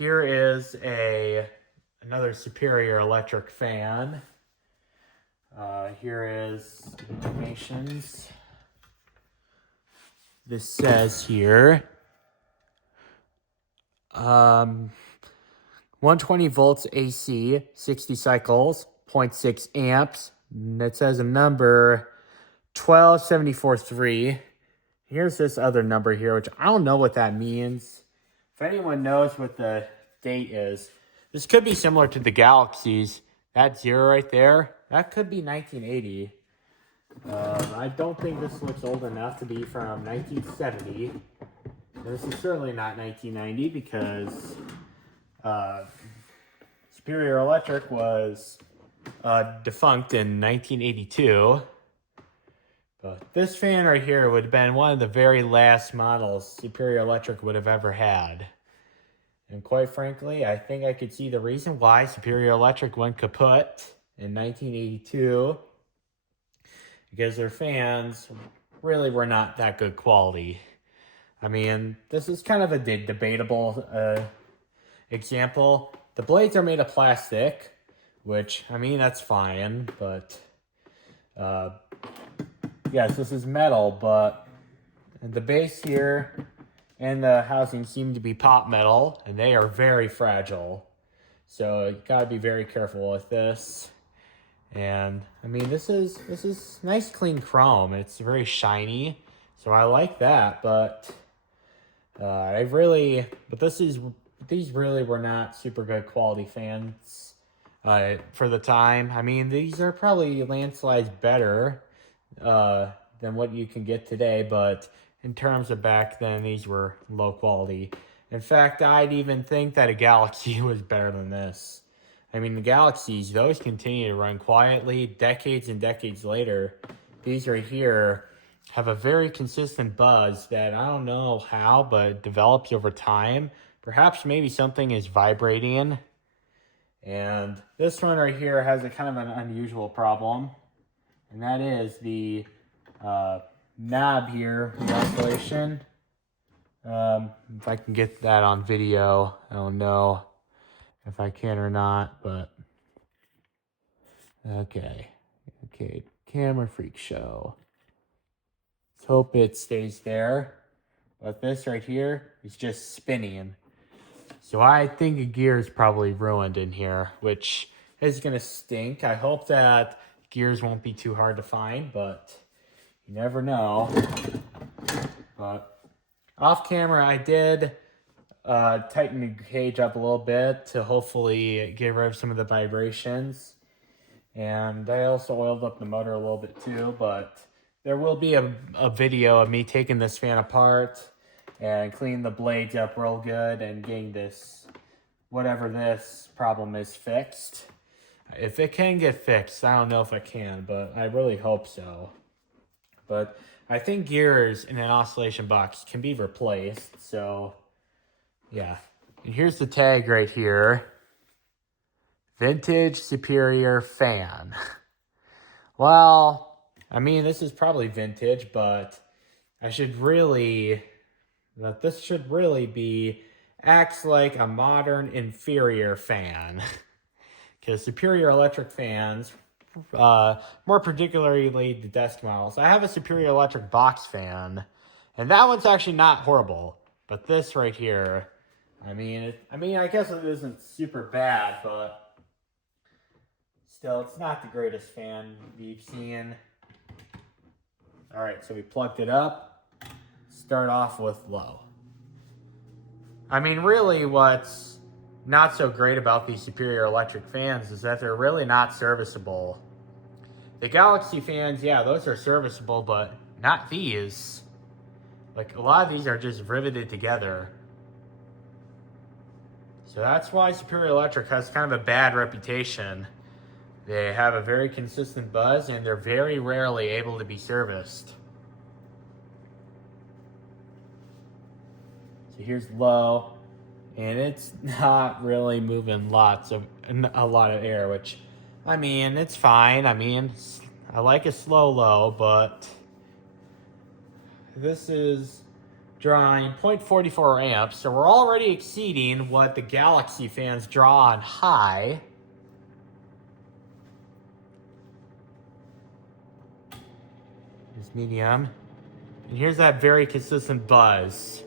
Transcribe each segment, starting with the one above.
here is another Superior Electric fan. Here is informations. This says here, 120 volts AC, 60 cycles, 0.6 amps. And it says a number 12743. Here's this other number here, which I don't know what that means. If anyone knows what the date is, this could be similar to the Galaxies. That 0 right there, that could be 1980. I don't think this looks old enough to be from 1970. This is certainly not 1990 because Superior Electric was defunct in 1982. But this fan right here would have been one of the very last models Superior Electric would have ever had. And quite frankly, I think I could see the reason why Superior Electric went kaput in 1982. Because their fans really were not that good quality. I mean, this is kind of a debatable example. The blades are made of plastic, which, I mean, that's fine, but yes, this is metal, but the base here and the housing seem to be pot metal, and they are very fragile. So you gotta be very careful with this. And I mean, this is nice clean chrome. It's very shiny, so I like that. But these really were not super good quality fans for the time. I mean, these are probably landslides better than what you can get today, but in terms of back then, these were low quality. In fact, I'd even think that a Galaxy was better than this. I mean, the Galaxies, those continue to run quietly decades and decades later. These right here have a very consistent buzz that I don't know how, but it develops over time. Perhaps maybe something is vibrating. And this one right here has a kind of an unusual problem. And that is the knob here, the oscillation. If I can get that on video, I don't know if I can or not, but okay, camera freak show. Let's hope it stays there. But this right here is just spinning. So I think a gear is probably ruined in here, which is gonna stink. I hope that gears won't be too hard to find, but you never know. But off camera, I did tighten the gauge up a little bit to hopefully get rid of some of the vibrations. And I also oiled up the motor a little bit too, but there will be a video of me taking this fan apart and cleaning the blades up real good and getting this, whatever this problem is, fixed. If it can get fixed, I don't know if it can, but I really hope so. But I think gears in an oscillation box can be replaced, so yeah. And here's the tag right here. Vintage Superior fan. Well, I mean, this is probably vintage, but this should really be, acts like a modern inferior fan. Because Superior Electric fans, more particularly the desk models. I have a Superior Electric box fan, and that one's actually not horrible. But this right here, I mean, I guess it isn't super bad, but still, it's not the greatest fan we've seen. All right, so we plugged it up. Start off with low. I mean, really, what's not so great about these Superior Electric fans is that they're really not serviceable. The Galaxy fans, yeah, those are serviceable, but not these. Like, a lot of these are just riveted together. So that's why Superior Electric has kind of a bad reputation. They have a very consistent buzz, and they're very rarely able to be serviced. So here's low, and it's not really moving a lot of air, which, I mean, it's fine. I mean, I like a slow low, but this is drawing 0.44 amps, so we're already exceeding what the Galaxy fans draw on high. Here's medium. And here's that very consistent buzz.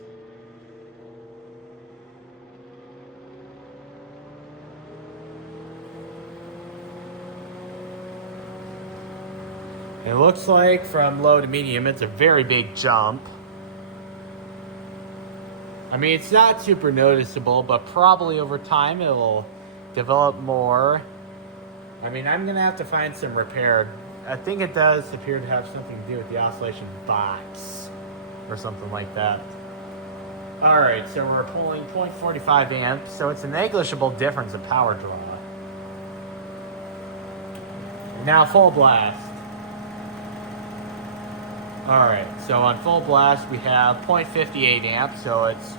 It looks like from low to medium, it's a very big jump. I mean, it's not super noticeable, but probably over time it'll develop more. I mean, I'm going to have to find some repair. I think it does appear to have something to do with the oscillation box or something like that. All right, so we're pulling 0.45 amps, so it's a negligible difference in power draw. Now full blast. All right, so on full blast we have 0.58 amps, so it's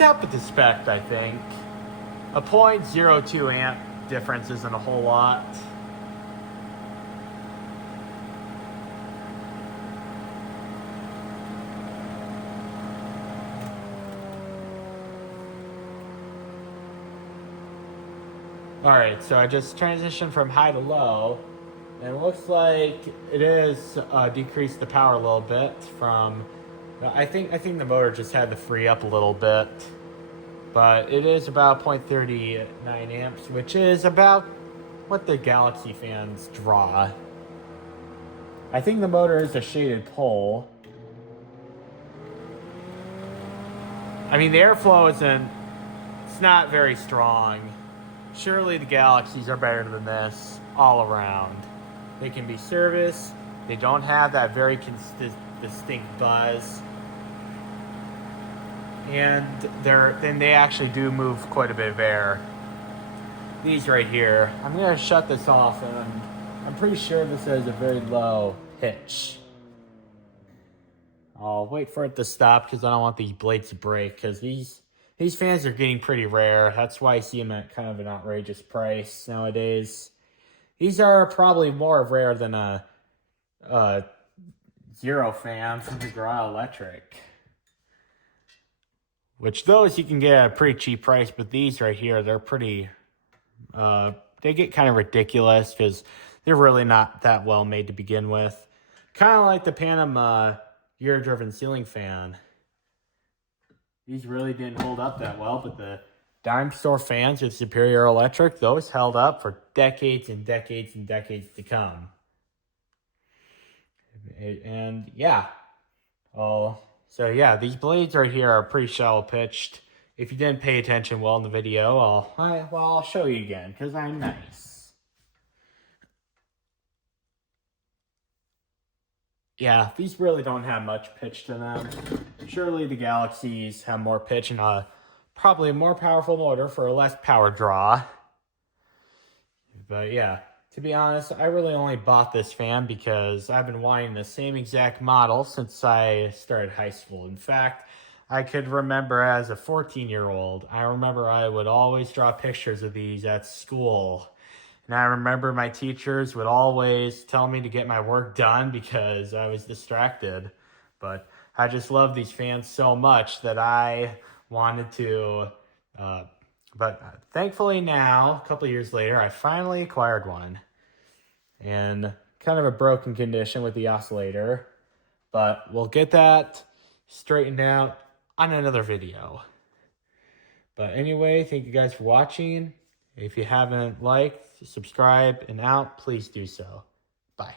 up with the spec, I think. A 0.02 amp difference isn't a whole lot. All right, so I just transitioned from high to low, and it looks like it is decreased the power a little bit from. I think the motor just had to free up a little bit, but it is about 0.39 amps, which is about what the Galaxy fans draw. I think the motor is a shaded pole. I mean, the airflow it's not very strong. Surely the Galaxies are better than this all around. They can be serviced. They don't have that very distinct buzz. And they actually do move quite a bit of air. These right here, I'm going to shut this off, and I'm pretty sure this has a very low pitch. I'll wait for it to stop because I don't want the blades to break, because these fans are getting pretty rare. That's why I see them at kind of an outrageous price nowadays. These are probably more rare than a Zero fan from McGraw Electric. Which those you can get at a pretty cheap price, but these right here, they're pretty... they get kind of ridiculous because they're really not that well made to begin with. Kind of like the Panama gear-driven ceiling fan. These really didn't hold up that well, but the dime store fans with Superior Electric, those held up for decades and decades and decades to come. And yeah. So yeah, these blades right here are pretty shallow pitched. If you didn't pay attention well in the video, I'll show you again because I'm nice. Yeah, these really don't have much pitch to them. Surely the Galaxies have more pitch and probably a more powerful motor for a less power draw. But yeah, to be honest, I really only bought this fan because I've been wanting the same exact model since I started high school. In fact, I could remember as a 14-year-old, I remember I would always draw pictures of these at school. And I remember my teachers would always tell me to get my work done because I was distracted. But I just love these fans so much that I wanted to... But thankfully now, a couple of years later, I finally acquired one. And kind of a broken condition with the oscillator. But we'll get that straightened out on another video. But anyway, thank you guys for watching. If you haven't liked, subscribe, and out, please do so. Bye.